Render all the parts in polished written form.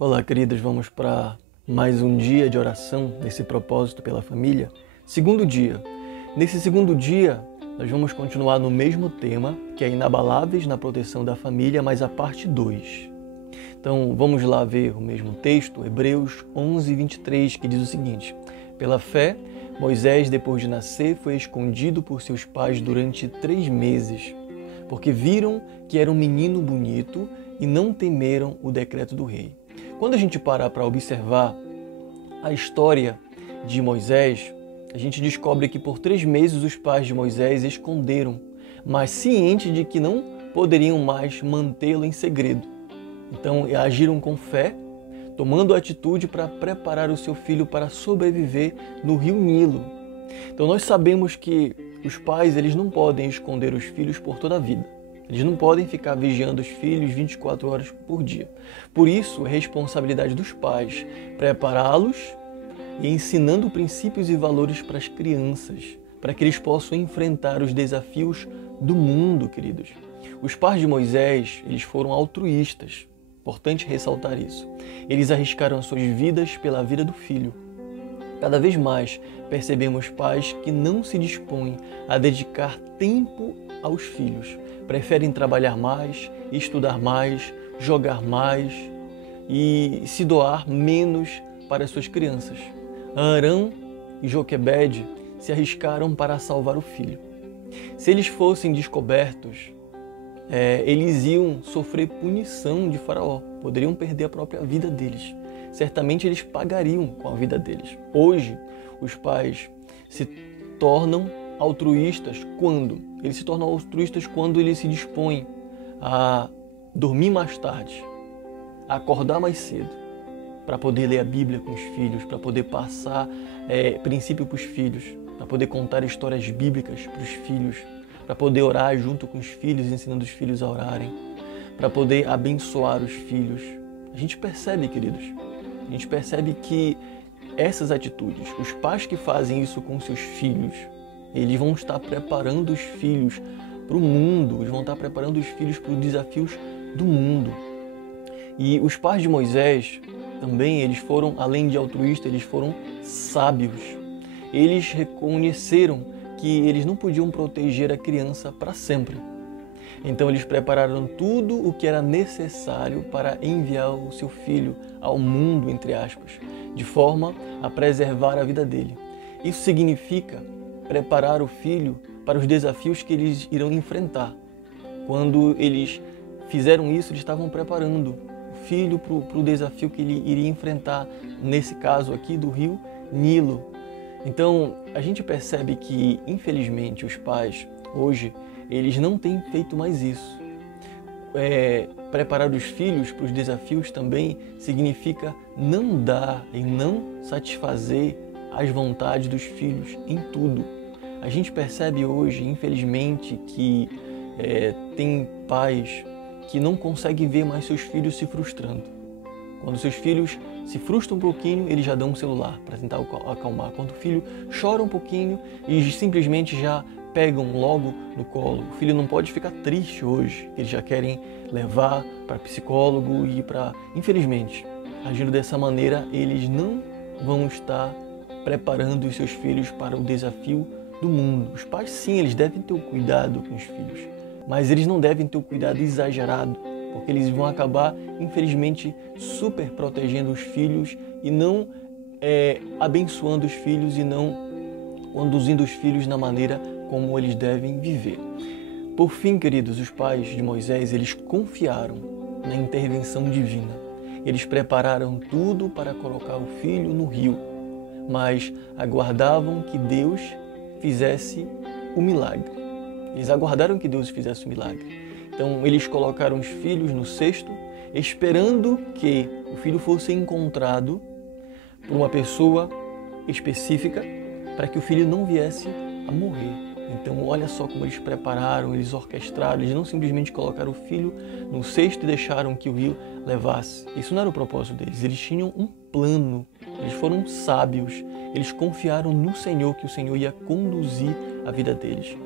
Olá, queridos, vamos para mais um dia de oração nesse propósito pela família. Segundo dia. Nesse segundo dia, nós vamos continuar no mesmo tema, que é inabaláveis na proteção da família, mas a parte 2. Então, vamos lá ver o mesmo texto, Hebreus 11, 23, que diz o seguinte: Pela fé, Moisés, depois de nascer, foi escondido por seus pais durante 3 meses, porque viram que era um menino bonito e não temeram o decreto do rei. Quando a gente parar para observar a história de Moisés, a gente descobre que por 3 meses os pais de Moisés esconderam, mas cientes de que não poderiam mais mantê-lo em segredo. Então agiram com fé, tomando atitude para preparar o seu filho para sobreviver no rio Nilo. Então nós sabemos que os pais eles não podem esconder os filhos por toda a vida. Eles não podem ficar vigiando os filhos 24 horas por dia. Por isso, é responsabilidade dos pais prepará-los e ensinando princípios e valores para as crianças, para que eles possam enfrentar os desafios do mundo, queridos. Os pais de Moisés, eles foram altruístas. Importante ressaltar isso. Eles arriscaram as suas vidas pela vida do filho. Cada vez mais percebemos pais que não se dispõem a dedicar tempo aos filhos. Preferem trabalhar mais, estudar mais, jogar mais e se doar menos para as suas crianças. Arão e Joquebede se arriscaram para salvar o filho. Se eles fossem descobertos, eles iam sofrer punição de Faraó, poderiam perder a própria vida deles. Certamente eles pagariam com a vida deles. Hoje, os pais se tornam altruístas quando? Eles se tornam altruístas quando eles se dispõem a dormir mais tarde, a acordar mais cedo, para poder ler a Bíblia com os filhos, para poder passar princípio para os filhos, para poder contar histórias bíblicas para os filhos, para poder orar junto com os filhos, ensinando os filhos a orarem, para poder abençoar os filhos. A gente percebe, queridos, a gente percebe que essas atitudes, os pais que fazem isso com seus filhos, eles vão estar preparando os filhos para o mundo, eles vão estar preparando os filhos para os desafios do mundo. E os pais de Moisés também, eles foram, além de altruístas, eles foram sábios. Eles reconheceram que eles não podiam proteger a criança para sempre. Então eles prepararam tudo o que era necessário para enviar o seu filho ao mundo, entre aspas, de forma a preservar a vida dele. Isso significa preparar o filho para os desafios que eles irão enfrentar. Quando eles fizeram isso, eles estavam preparando o filho para o desafio que ele iria enfrentar, nesse caso aqui do rio Nilo. Então, a gente percebe que, infelizmente, os pais, hoje, eles não têm feito mais isso. Preparar os filhos para os desafios também significa não dar e não satisfazer as vontades dos filhos em tudo. A gente percebe hoje, infelizmente, que tem pais que não conseguem ver mais seus filhos se frustrando. Quando seus filhos se frustram um pouquinho, eles já dão um celular para tentar acalmar. Quando o filho chora um pouquinho, eles simplesmente já pegam logo no colo. O filho não pode ficar triste hoje, eles já querem levar para psicólogo e para... Infelizmente, agindo dessa maneira, eles não vão estar preparando os seus filhos para o desafio do mundo. Os pais, sim, eles devem ter o cuidado com os filhos, mas eles não devem ter o cuidado exagerado, porque eles vão acabar, infelizmente, super protegendo os filhos e não abençoando os filhos e não conduzindo os filhos na maneira como eles devem viver. Por fim, queridos, os pais de Moisés, eles confiaram na intervenção divina. Eles prepararam tudo para colocar o filho no rio, mas aguardavam que Deus fizesse o milagre. Eles aguardaram que Deus fizesse o milagre. Então, eles colocaram os filhos no cesto, esperando que o filho fosse encontrado por uma pessoa específica, para que o filho não viesse a morrer. Então, olha só como eles prepararam, eles orquestraram, eles não simplesmente colocaram o filho no cesto e deixaram que o rio levasse. Isso não era o propósito deles, eles tinham um plano, eles foram sábios, eles confiaram no Senhor, que o Senhor ia conduzir a vida deles.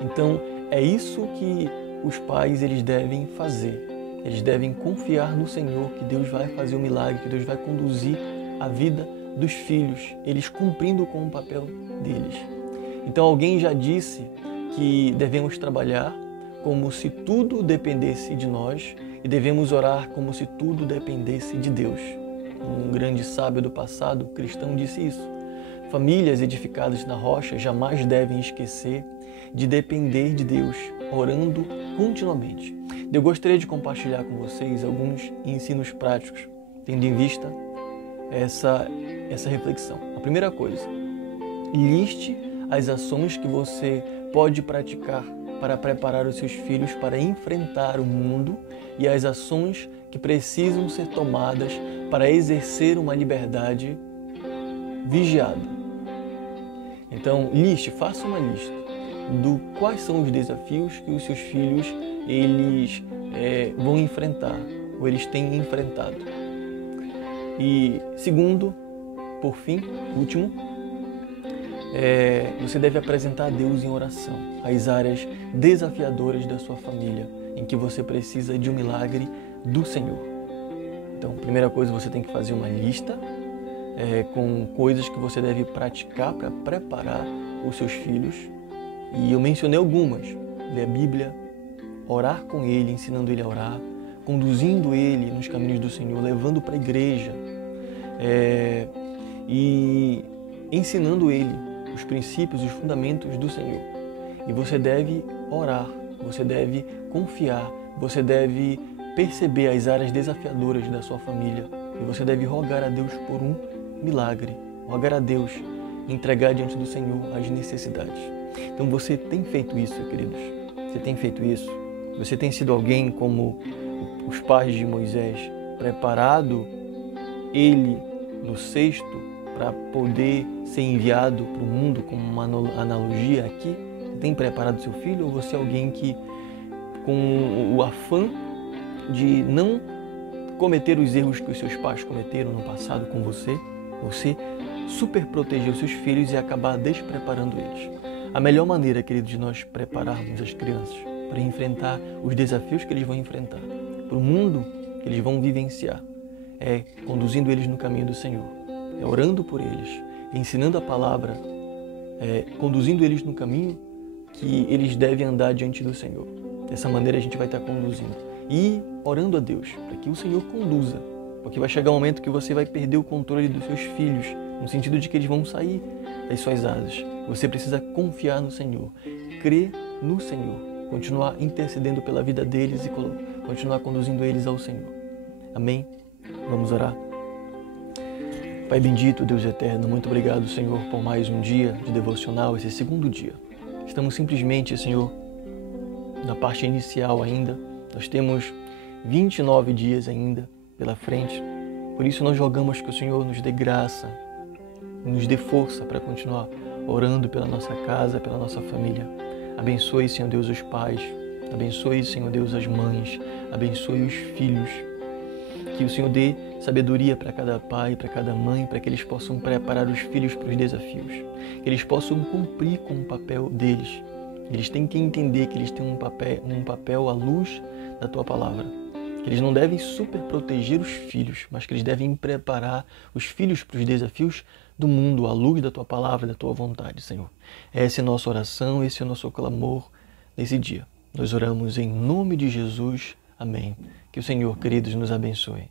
Então, é isso que os pais eles devem fazer. Eles devem confiar no Senhor, que Deus vai fazer o milagre, que Deus vai conduzir a vida dos filhos, eles cumprindo com o papel deles. Então alguém já disse que devemos trabalhar como se tudo dependesse de nós e devemos orar como se tudo dependesse de Deus. Um grande sábio do passado cristão disse isso. Famílias edificadas na rocha jamais devem esquecer de depender de Deus, orando continuamente. Eu gostaria de compartilhar com vocês alguns ensinos práticos, tendo em vista essa reflexão. A primeira coisa, liste as ações que você pode praticar para preparar os seus filhos para enfrentar o mundo e as ações que precisam ser tomadas para exercer uma liberdade vigiada. Então, faça uma lista do quais são os desafios que os seus filhos vão enfrentar, ou eles têm enfrentado. E segundo, por fim, último, você deve apresentar a Deus em oração as áreas desafiadoras da sua família, em que você precisa de um milagre do Senhor. Então, primeira coisa, você tem que fazer uma lista com coisas que você deve praticar para preparar os seus filhos. E eu mencionei algumas: ler a Bíblia, orar com ele, ensinando ele a orar, conduzindo ele nos caminhos do Senhor, levando para a igreja e ensinando ele os princípios, os fundamentos do Senhor. E você deve orar, você deve confiar, você deve perceber as áreas desafiadoras da sua família e você deve rogar a Deus por um milagre, rogar a Deus, entregar diante do Senhor as necessidades. Então você tem feito isso, queridos? Você tem feito isso? Você tem sido alguém como os pais de Moisés, preparado ele no cesto para poder ser enviado para o mundo, como uma analogia aqui? Você tem preparado seu filho, ou você é alguém que, com o afã de não cometer os erros que os seus pais cometeram no passado com você super proteger os seus filhos e acabar despreparando eles? A melhor maneira, querido, de nós prepararmos as crianças para enfrentar os desafios que eles vão enfrentar, para o mundo que eles vão vivenciar, é conduzindo eles no caminho do Senhor, é orando por eles, ensinando a palavra, conduzindo eles no caminho que eles devem andar diante do Senhor. Dessa maneira a gente vai estar conduzindo e orando a Deus para que o Senhor conduza, porque vai chegar um momento que você vai perder o controle dos seus filhos, no sentido de que eles vão sair das suas asas. Você precisa confiar no Senhor, crer no Senhor, continuar intercedendo pela vida deles e continuar conduzindo eles ao Senhor. Amém? Vamos orar? Pai bendito, Deus eterno, muito obrigado, Senhor, por mais um dia de devocional, esse segundo dia. Estamos simplesmente, Senhor, na parte inicial ainda. Nós temos 29 dias ainda pela frente. Por isso nós rogamos que o Senhor nos dê graça, nos dê força para continuar orando pela nossa casa, pela nossa família. Abençoe, Senhor Deus, os pais. Abençoe, Senhor Deus, as mães. Abençoe os filhos. Que o Senhor dê sabedoria para cada pai, para cada mãe, para que eles possam preparar os filhos para os desafios. Que eles possam cumprir com o papel deles. Eles têm que entender que eles têm um papel à luz da Tua Palavra. Que eles não devem super proteger os filhos, mas que eles devem preparar os filhos para os desafios do mundo, à luz da Tua Palavra, da Tua vontade, Senhor. Essa é a nossa oração, esse é o nosso clamor nesse dia. Nós oramos em nome de Jesus. Amém. Que o Senhor, queridos, nos abençoe.